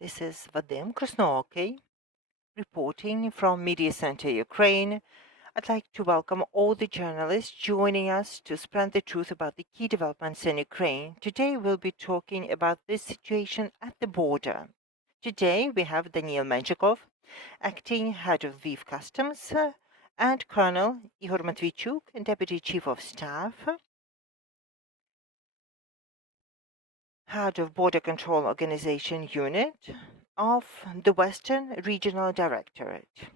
This is Vadim Krasnookий reporting from Медіацентру Ukraine. I'd like to welcome all the journalists joining us to spread the truth about the key developments in Ukraine. Today we'll be talking about this situation at the border. Today we have Daniil Menshykov, acting head of Lviv Customs, and Colonel Igor Matviichuk, Deputy Chief of Staff, head of Border Control Organization Unit of the Western Regional Directorate.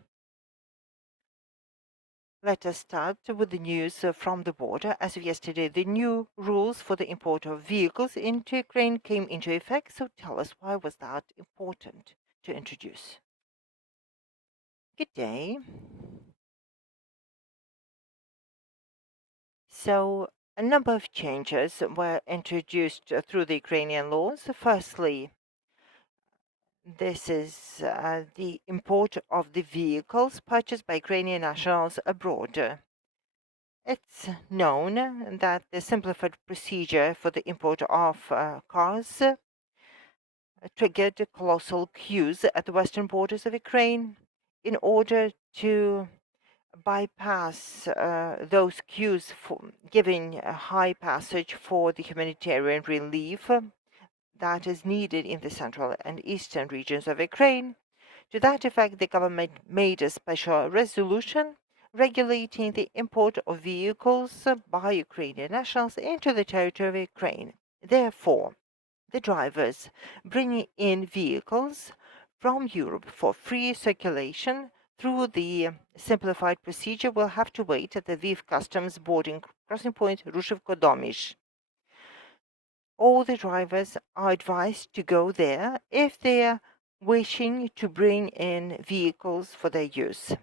Let us start with the news from the border. As of yesterday, the new rules for the import of vehicles into Ukraine came into effect, so tell us, why was that important to introduce? Good day. So, a number of changes were introduced through the Ukrainian laws. Firstly, this is the import of the vehicles purchased by Ukrainian nationals abroad. It's known that the simplified procedure for the import of cars triggered colossal queues at the western borders of Ukraine. In order to bypass those queues, giving a high passage for the humanitarian relief that is needed in the central and eastern regions of Ukraine. To that effect, the government made a special resolution regulating the import of vehicles by Ukrainian nationals into the territory of Ukraine. Therefore, the drivers bringing in vehicles from Europe for free circulation through the simplified procedure will have to wait at the Lviv Customs boarding crossing point Rushivko-Domish. All the drivers are advised to go there if they are wishing to bring in vehicles for their use.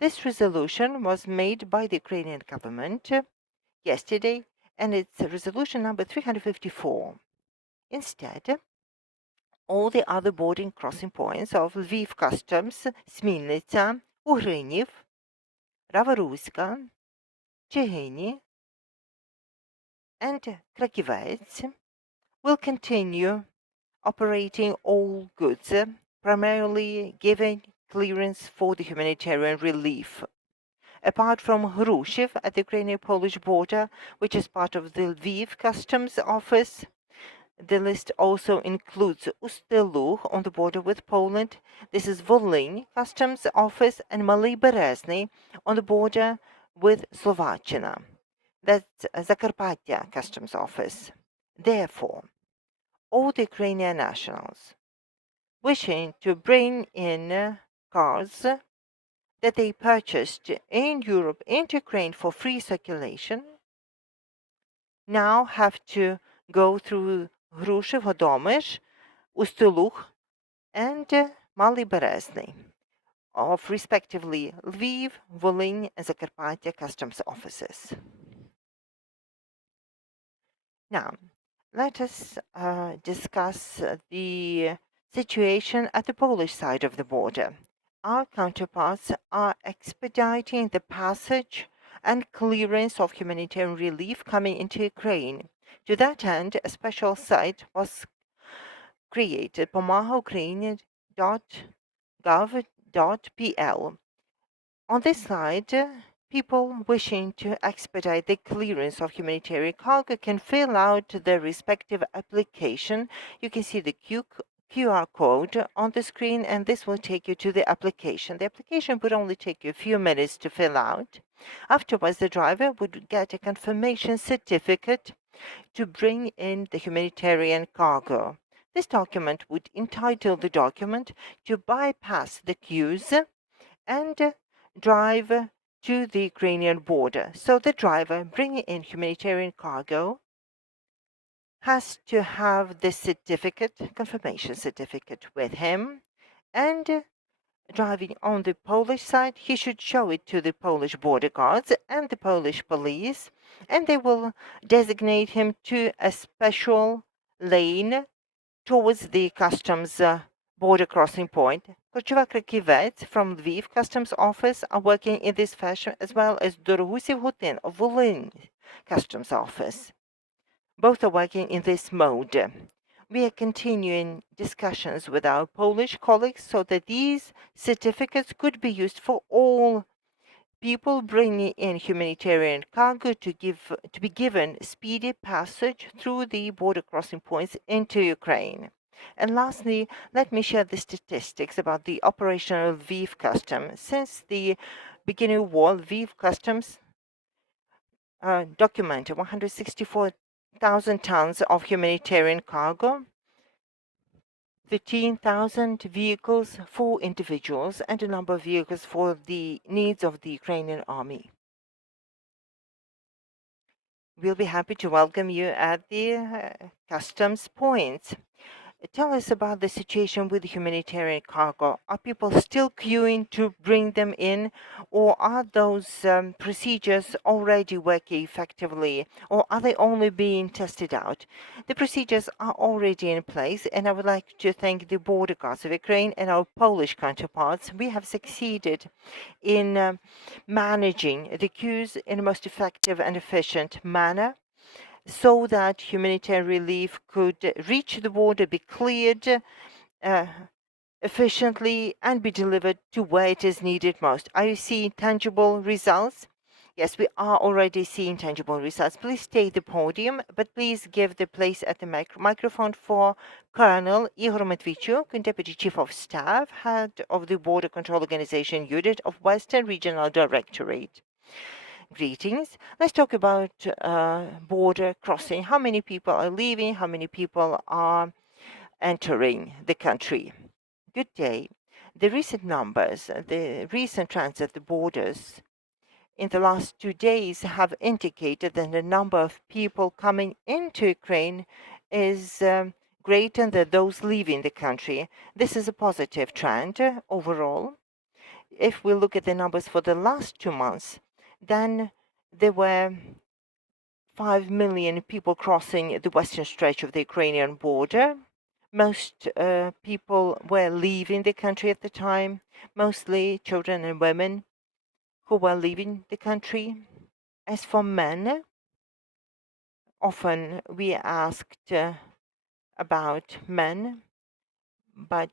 This resolution was made by the Ukrainian government yesterday, and it's resolution number 354. Instead, all the other boarding crossing points of Lviv Customs, Smilnitsa, Ugrinyv, Ravaruska, Chegini, and Krakivets will continue operating all goods, primarily giving clearance for the humanitarian relief. Apart from Hrushiv at the Ukrainian-Polish border, which is part of the Lviv Customs Office, the list also includes Ust-Luh on the border with Poland. This is Volyn Customs Office and Malý Berezny on the border with Slovakia. That's Zakarpattia Customs Office. Therefore, all the Ukrainian nationals wishing to bring in cars that they purchased in Europe into Ukraine for free circulation now have to go through Hrushiv-Hodomysh, Ust-Luh, and Malý Berezny of respectively Lviv, Volyn, and Zakarpattia customs offices. Now, let us discuss the situation at the Polish side of the border. Our counterparts are expediting the passage and clearance of humanitarian relief coming into Ukraine. To that end, a special site was created, pomagaukraine.gov.pl. On this slide, people wishing to expedite the clearance of humanitarian cargo can fill out their respective application. You can see the QR code on the screen, and this will take you to the application. The application would only take you a few minutes to fill out. Afterwards, the driver would get a confirmation certificate to bring in the humanitarian cargo. This document would entitle the document to bypass the queues and drive to the Ukrainian border. So the driver bringing in humanitarian cargo has to have this certificate, confirmation certificate, with him, and driving on the Polish side, he should show it to the Polish border guards and the Polish police, and they will designate him to a special lane towards the customs border crossing point. Kocheva-Krakivets from Lviv Customs Office are working in this fashion, as well as Dorogusiv-Hutin of Volyn Customs Office. Both are working in this mode. We are continuing discussions with our Polish colleagues so that these certificates could be used for all people bringing in humanitarian cargo to be given speedy passage through the border crossing points into Ukraine. And lastly, let me share the statistics about the operational Lviv Customs. Since the beginning of war, Lviv Customs documented 164,000 tons of humanitarian cargo, 13,000 vehicles for individuals, and a number of vehicles for the needs of the Ukrainian army. We'll be happy to welcome you at the customs points. Tell us about the situation with humanitarian cargo. Are people still queuing to bring them in, or are those procedures already working effectively, or are they only being tested out? The procedures are already in place, and I would like to thank the border guards of Ukraine and our Polish counterparts. We have succeeded in managing the queues in a most effective and efficient manner, so that humanitarian relief could reach the border, be cleared efficiently, and be delivered to where it is needed most. Are you seeing tangible results? Yes, we are already seeing tangible results. Please stay at the podium, but please give the place at the microphone for Colonel Igor Matviichuk, Deputy Chief of Staff, Head of the Border Control Organization Unit of Western Regional Directorate. Greetings. Let's talk about border crossing. How many people are leaving? How many people are entering the country? Good day. The recent numbers, the recent trends at the borders in the last 2 days have indicated that the number of people coming into Ukraine is greater than those leaving the country. This is a positive trend overall. If we look at the numbers for the last 2 months, then there were 5 million people crossing the western stretch of the Ukrainian border. Most people were leaving the country at the time, mostly children and women who were leaving the country. As for men, often we asked about men, but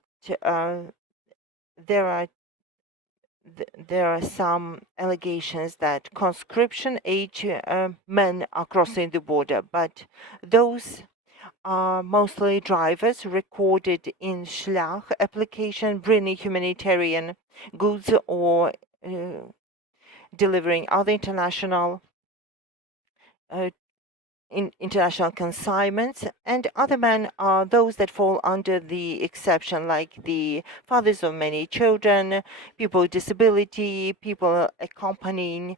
there are some allegations that conscription age men are crossing the border, but those are mostly drivers recorded in Shlach application, bringing humanitarian goods or delivering other international international consignments, and other men are those that fall under the exception, like the fathers of many children, people with disability, people accompanying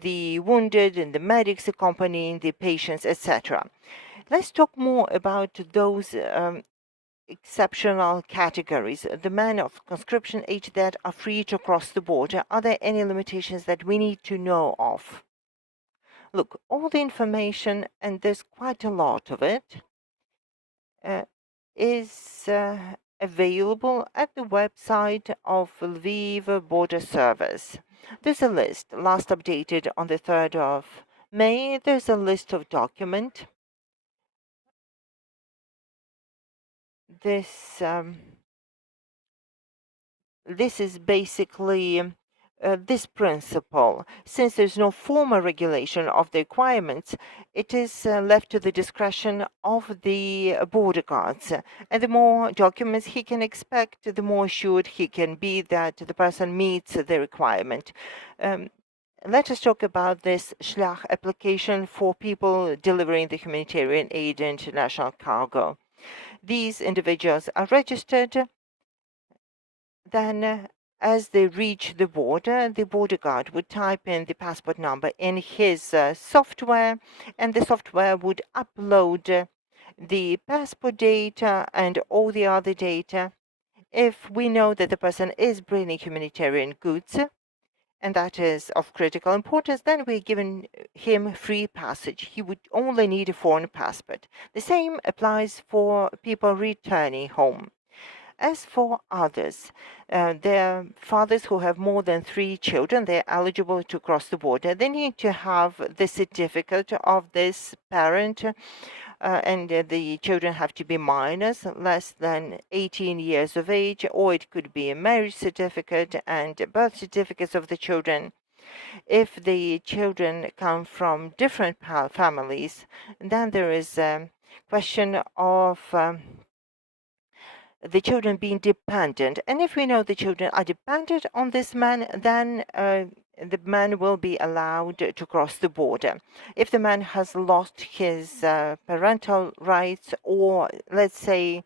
the wounded, and the medics accompanying the patients, etc. Let's talk more about those exceptional categories, the men of conscription age that are free to cross the border. Are there any limitations that we need to know of? Look, all the information, and there's quite a lot of it, is available at the website of Lviv Border Service. There's a list, last updated on the 3rd of May. There's a list of documents. This is basically this principle. Since there's no formal regulation of the requirements, it is left to the discretion of the border guards. And the more documents he can expect, the more assured he can be that the person meets the requirement. Let us talk about this Shlach application for people delivering the humanitarian aid and international cargo. These individuals are registered. Then, as they reach the border guard would type in the passport number in his software, and the software would upload the passport data and all the other data. If we know that the person is bringing humanitarian goods, and that is of critical importance, then we're giving him free passage. He would only need a foreign passport. The same applies for people returning home. As for others, their fathers who have more than 3 children, they're eligible to cross the border. They need to have the certificate of this parent the children have to be minors, less than 18 years of age, or it could be a marriage certificate and birth certificates of the children. If the children come from different families, then there is a question of the children being dependent. And if we know the children are dependent on this man, then the man will be allowed to cross the border. If the man has lost his parental rights, or let's say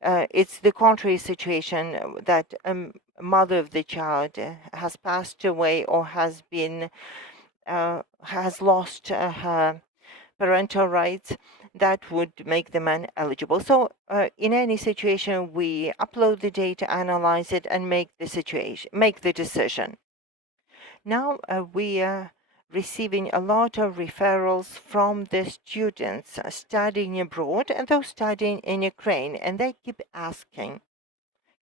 it's the contrary situation, that mother of the child has passed away or has lost her parental rights, that would make the man eligible. So in any situation, we upload the data, analyze it, and make the decision. Now we are receiving a lot of referrals from the students studying abroad and those studying in Ukraine, and they keep asking,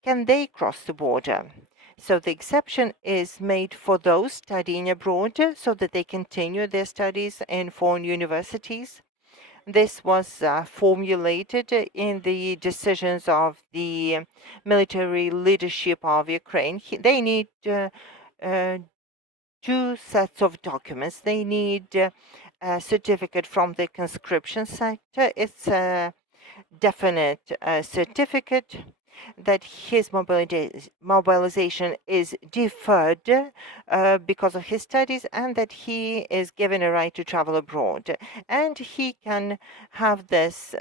can they cross the border? So the exception is made for those studying abroad so that they continue their studies in foreign universities. This was formulated in the decisions of the military leadership of Ukraine. They need two sets of documents. They need a certificate from the conscription sector. It's a definite certificate that his mobilization is deferred because of his studies, and that he is given a right to travel abroad. And he can have this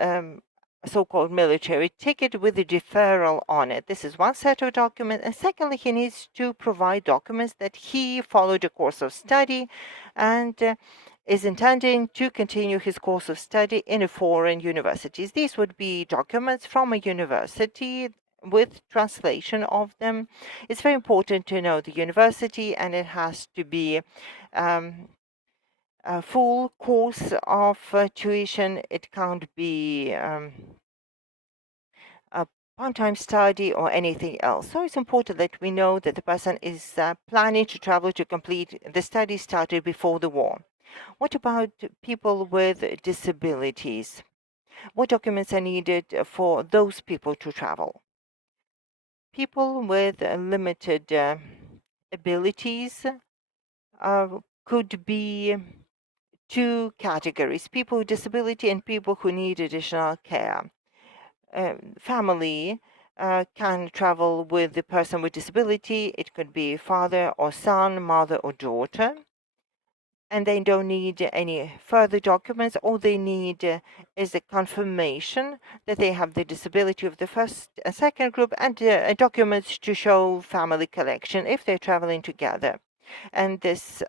so-called military ticket with a deferral on it. This is one set of documents. And secondly, he needs to provide documents that he followed a course of study and is intending to continue his course of study in a foreign universities. These would be documents from a university with translation of them. It's very important to know the university, and it has to be a full course of tuition. It can't be a part-time study or anything else. So it's important that we know that the person is planning to travel to complete the study started before the war. What about people with disabilities? What documents are needed for those people to travel? People with limited abilities could be two categories: people with disability and people who need additional care. Family can travel with the person with disability. It could be father or son, mother or daughter. And they don't need any further documents. All they need is a confirmation that they have the disability of the first and second group, and documents to show family connection if they're traveling together. And this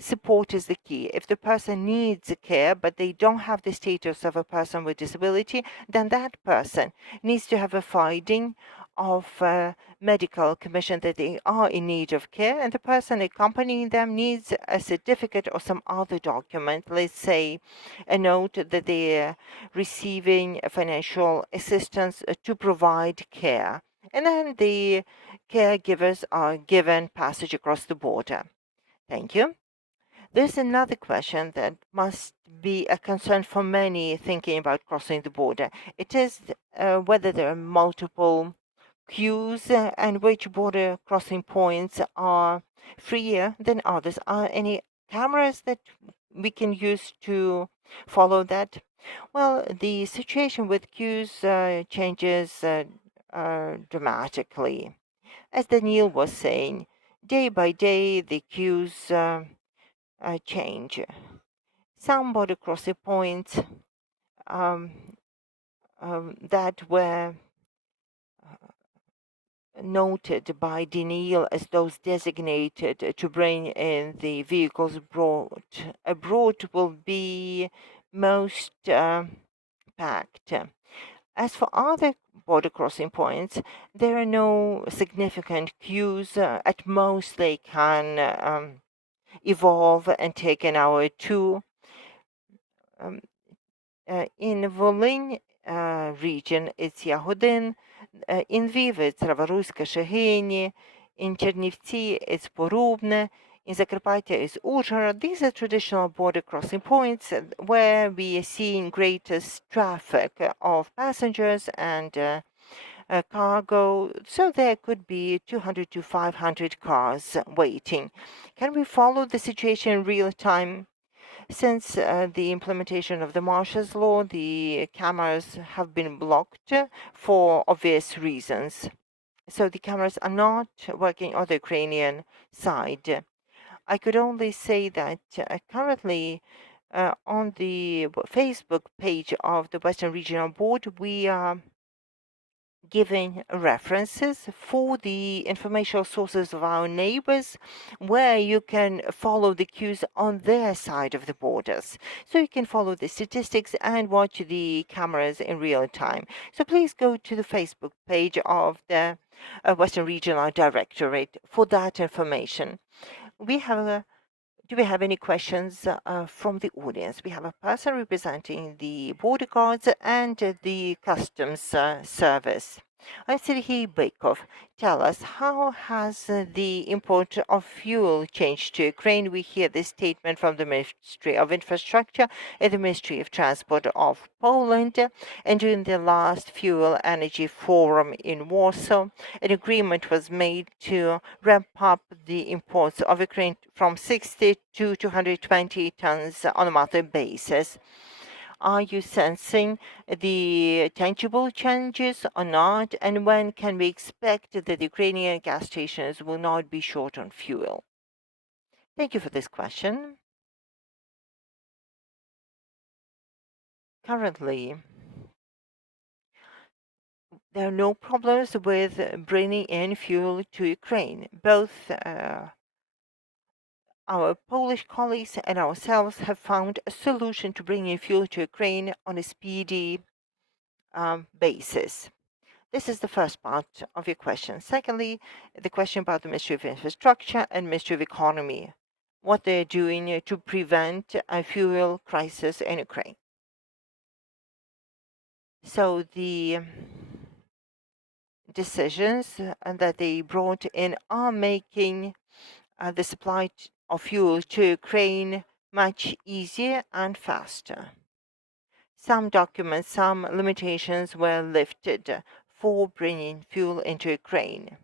support is the key. If the person needs care, but they don't have the status of a person with disability, then that person needs to have a finding of medical commission that they are in need of care, and the person accompanying them needs a certificate or some other document, let's say a note that they are receiving financial assistance to provide care. And then the caregivers are given passage across the border. Thank you. There's another question that must be a concern for many thinking about crossing the border. It is whether there are multiple queues and which border crossing points are freer than others. Are any cameras that we can use to follow that? Well, the situation with queues changes dramatically. As Daniil was saying, day by day the queues change. Some border crossing points that were noted by Daniil as those designated to bring in the vehicles abroad will be most packed. As for other border crossing points, there are no significant queues. At most, they can evolve and take an hour or two. In Volyn region, it's Yagodin. In Lviv, it's Ravaruська, Шегині. In Chernivtsi, it's Porubne. in Zakarpattia is Uzhhorod. These are traditional border crossing points where we are seeing greatest traffic of passengers and cargo, so there could be 200 to 500 cars waiting. Can we follow the situation in real time? Since the implementation of the Marshal's Law, the cameras have been blocked for obvious reasons. So the cameras are not working on the Ukrainian side. I could only say that currently on the Facebook page of the Western Regional Board, we are giving references for the informational sources of our neighbors where you can follow the queues on their side of the borders. So you can follow the statistics and watch the cameras in real time. So please go to the Facebook page of the Western Regional Directorate for that information. Do we have any questions from the audience? We have a person representing the border guards and the customs service. Sergei Bykov, tell us, how has the import of fuel changed to Ukraine? We hear this statement from the Ministry of Infrastructure and the Ministry of Transport of Poland. And during the last Fuel Energy Forum in Warsaw, an agreement was made to ramp up the imports of Ukraine from 60 to 220 tons on a monthly basis. Are you sensing the tangible changes or not? And when can we expect that the Ukrainian gas stations will not be short on fuel? Thank you for this question. Currently, there are no problems with bringing in fuel to Ukraine. Both our Polish colleagues and ourselves have found a solution to bringing fuel to Ukraine on a speedy basis. This is the first part of your question. Secondly, the question about the Ministry of Infrastructure and Ministry of Economy, what they're doing to prevent a fuel crisis in Ukraine. So the decisions that they brought in are making the supply of fuel to Ukraine much easier and faster. Some documents, some limitations were lifted for bringing fuel into Ukraine.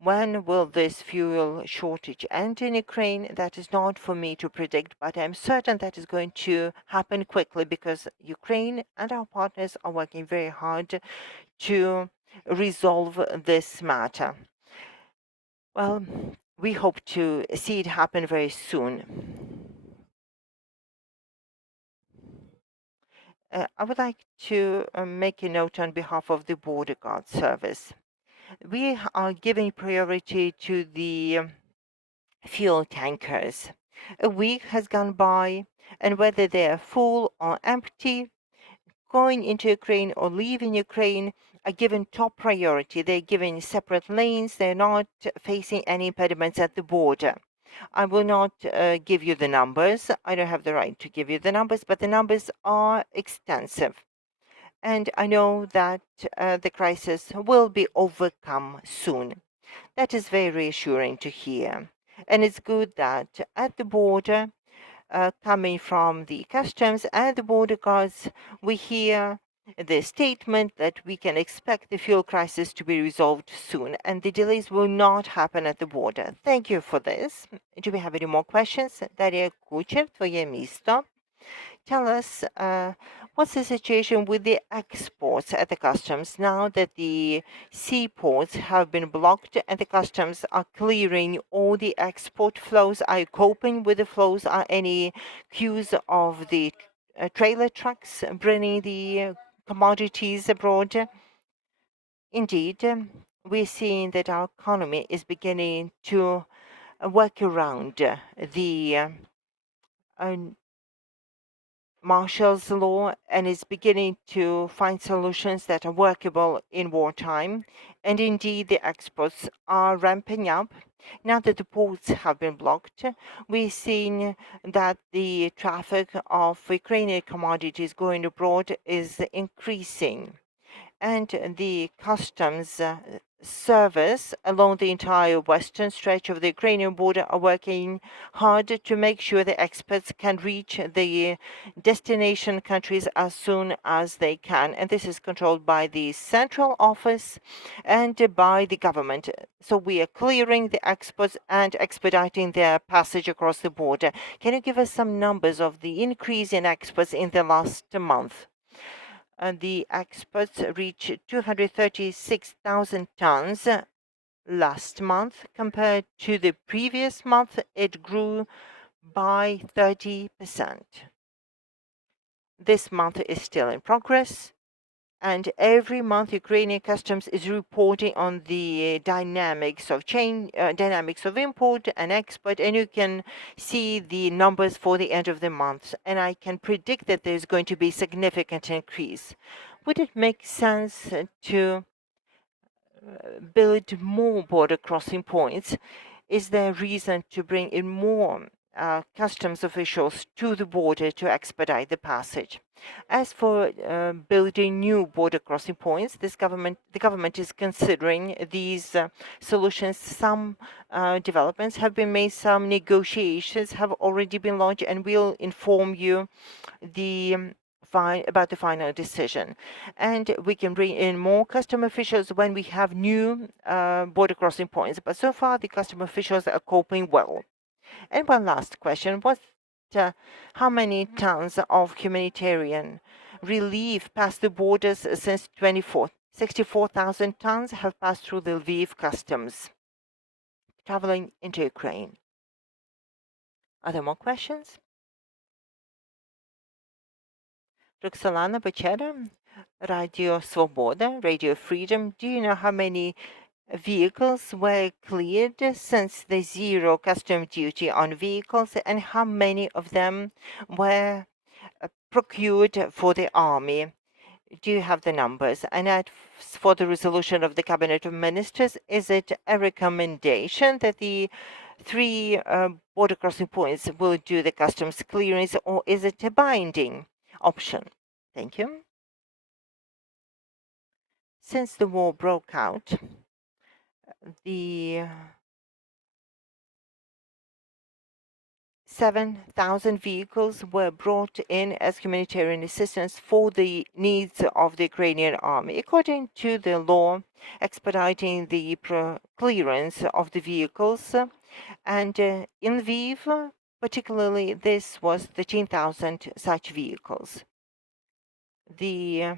When will this fuel shortage end in Ukraine? That is not for me to predict, but I'm certain that is going to happen quickly because Ukraine and our partners are working very hard to resolve this matter. Well, we hope to see it happen very soon. I would like to make a note on behalf of the Border Guard Service. We are giving priority to the fuel tankers. A week has gone by, and whether they are full or empty, going into Ukraine or leaving Ukraine are given top priority. They're given separate lanes. They're not facing any impediments at the border. I will not give you the numbers. I don't have the right to give you the numbers, but the numbers are extensive. And I know that the crisis will be overcome soon. That is very reassuring to hear. And it's good that at the border, coming from the customs and the border guards, we hear the statement that we can expect the fuel crisis to be resolved soon and the delays will not happen at the border. Thank you for this. Do we have any more questions? Daria Kucher, Tvoje Misto. Tell us what's the situation with the exports at the customs now that the seaports have been blocked and the customs are clearing all the export flows? Are you coping with the flows? Are any queues of the trailer trucks bringing the commodities abroad? Indeed, we're seeing that our economy is beginning to work around the Marshall's Law and is beginning to find solutions that are workable in wartime. And indeed, the exports are ramping up. Now that the ports have been blocked, we're seeing that the traffic of Ukrainian commodities going abroad is increasing. And the customs service along the entire western stretch of the Ukrainian border are working hard to make sure the experts can reach the destination countries as soon as they can. And this is controlled by the central office and by the government. So we are clearing the experts and expediting their passage across the border. Can you give us some numbers of the increase in experts in the last month? The exports reached 236,000 tons last month. Compared to the previous month, it grew by 30%. This month is still in progress, and every month Ukrainian Customs is reporting on the dynamics of import and export, and you can see the numbers for the end of the month. And I can predict that there's going to be significant increase. Would it make sense to build more border crossing points? Is there reason to bring in more customs officials to the border to expedite the passage? As for building new border crossing points, the government is considering these solutions. Some developments have been made, some negotiations have already been launched, and we'll inform you about the final decision. And we can bring in more custom officials when we have new border crossing points. But so far, the custom officials are coping well. And one last question: how many tons of humanitarian relief passed the borders since 24? 64,000 tons have passed through the Lviv Customs, traveling into Ukraine. Are there more questions? Roxolana Bechera, Radio Svoboda, Radio Freedom. Do you know how many vehicles were cleared since the zero custom duty on vehicles, and how many of them were procured for the army? Do you have the numbers? And as for the resolution of the Cabinet of Ministers, is it a recommendation that the three border crossing points will do the customs clearance, or is it a binding option? Thank you. Since the war broke out, the 7,000 vehicles were brought in as humanitarian assistance for the needs of the Ukrainian army. According to the law expediting the clearance of the vehicles, and in Lviv, particularly, this was 13,000 such vehicles. The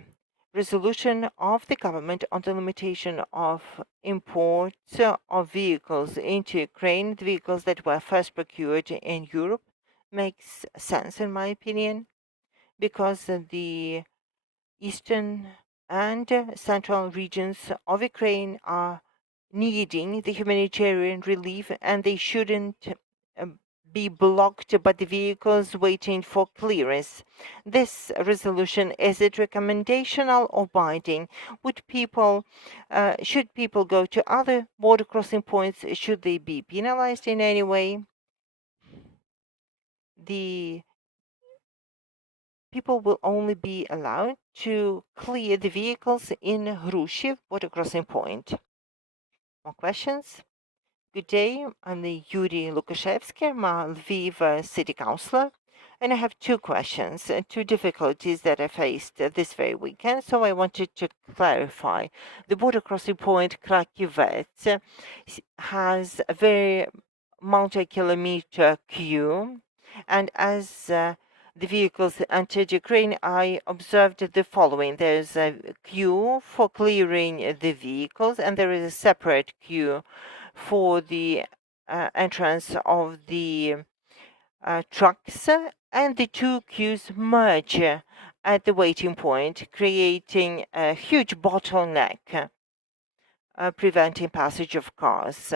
resolution of the government on the limitation of imports of vehicles into Ukraine, the vehicles that were first procured in Europe, makes sense in my opinion, because the eastern and central regions of Ukraine are needing the humanitarian relief, and they shouldn't be blocked by the vehicles waiting for clearance. This resolution, is it recommendational or binding? Should people go to other border crossing points? Should they be penalized in any way? The people will only be allowed to clear the vehicles in Hrushiv border crossing point. More questions? Good day, I'm the Yuri Lukashevsky, I'm a Lviv city councillor, and I have two questions, two difficulties that I faced this very weekend, so I wanted to clarify. The border crossing point Krakivets has a very multi-kilometer queue, and as the vehicles entered Ukraine, I observed the following. There's a queue for clearing the vehicles, and there is a separate queue for the entrance of the trucks, and the two queues merge at the waiting point, creating a huge bottleneck, preventing passage of cars.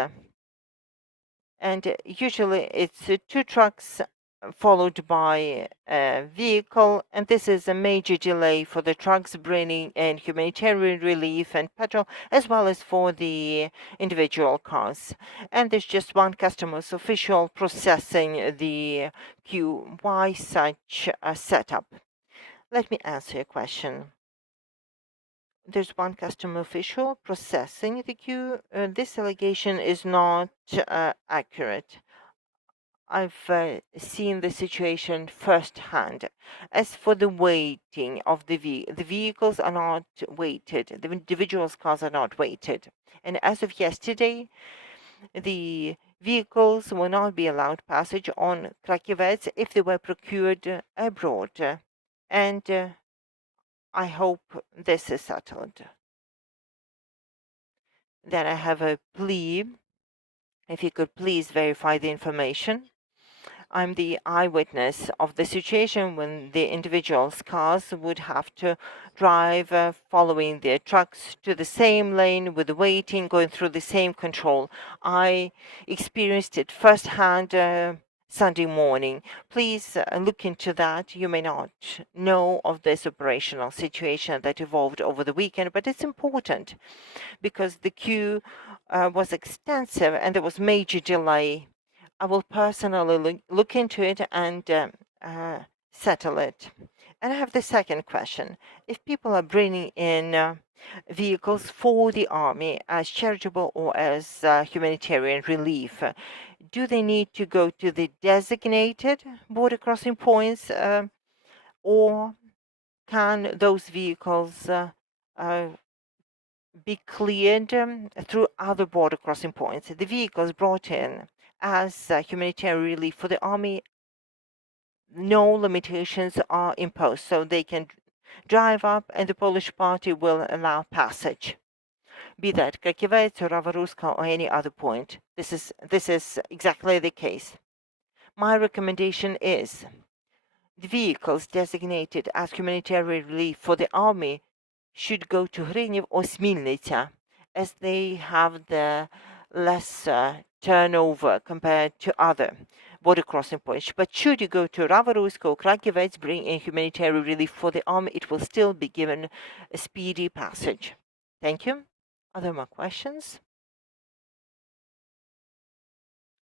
And usually it's two trucks followed by a vehicle, and this is a major delay for the trucks bringing in humanitarian relief and petrol, as well as for the individual cars. And there's just one customs official processing the queue. Why such a setup? Let me answer your question. there's one custom official processing the queue. This allegation is not accurate. I've seen the situation firsthand. As for the weighting of the vehicles are not weighted. The individuals' cars are not weighted. And as of yesterday, the vehicles will not be allowed passage on Krakivets if they were procured abroad. And I hope this is settled. Then I have a plea. If you could please verify the information. I'm the eyewitness of the situation when the individuals' cars would have to drive following their trucks to the same lane with the waiting, going through the same control. I experienced it firsthand Sunday morning. Please look into that. You may not know of this operational situation that evolved over the weekend, but it's important because the queue was extensive and there was major delay. I will personally look into it and settle it. And I have the second question. If people are bringing in vehicles for the army as charitable or as humanitarian relief, do they need to go to the designated border crossing points or can those vehicles be cleared through other border crossing points? The vehicles brought in as humanitarian relief for the army, no limitations are imposed, so they can drive up and the Polish party will allow passage, be that Krakivets or Ravaruska or any other point. This is exactly the case. My recommendation is the vehicles designated as humanitarian relief for the army should go to Hryniv or Smilnica, as they have the lesser turnover compared to other border crossing points. But should you go to Ravaruska or Krakivets, bring in humanitarian relief for the army, it will still be given a speedy passage. Thank you. Are there more questions?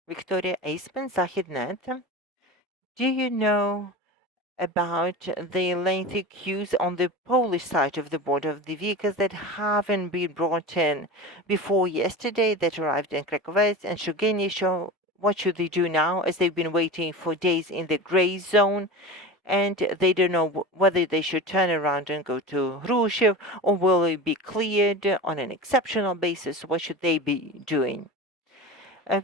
Victoria Eisman, Zahidnet. Do you know about the lengthy queues on the Polish side of the border of the vehicles that haven't been brought in before yesterday that arrived in Krakowec and Shugenisho? What should they do now as they've been waiting for days in the gray zone and they don't know whether they should turn around and go to Rushev or will it be cleared on an exceptional basis? What should they be doing?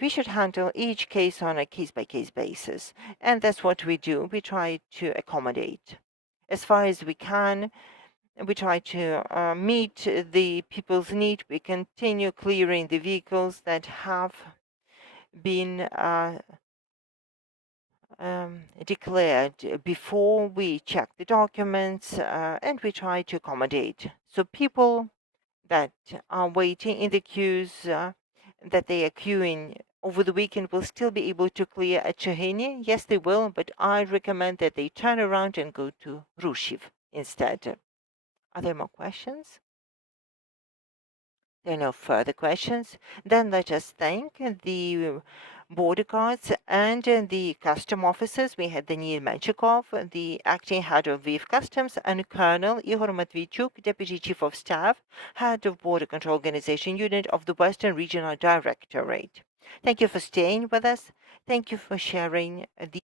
We should handle each case on a case-by-case basis, and that's what we do. We try to accommodate as far as we can. We try to meet the people's need. We continue clearing the vehicles that have been declared before we check the documents, and we try to accommodate. So people that are waiting in the queues, that they are queuing over the weekend will still be able to clear at Cheheny. Yes, they will, but I recommend that they turn around and go to Rushiv instead. Are there more questions? There are no further questions. Then let us thank the border guards and the custom officers. We had Daniil Menshykov, the acting head of Lviv Customs, and Colonel Igor Matviichuk, Deputy Chief of Staff, Head of Border Control Organization Unit of the Western Regional Directorate. Thank you for staying with us. Thank you for sharing the